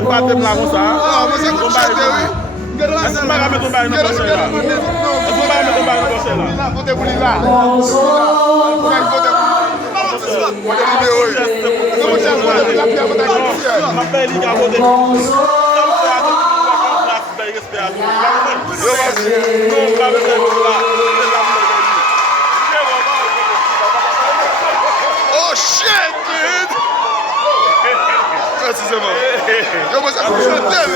voyez pas de là comme ça. Non, mais c'est comme ça, oui. Est-ce que pas mettre ton bail dans le conseil là? Est-ce que pas mettre ton bail dans le conseil là? Votez pour lui là. Ma paix, il y a voté. Oh shit, dude! Merci, c'est bon. Yo, moi, ça me chantait,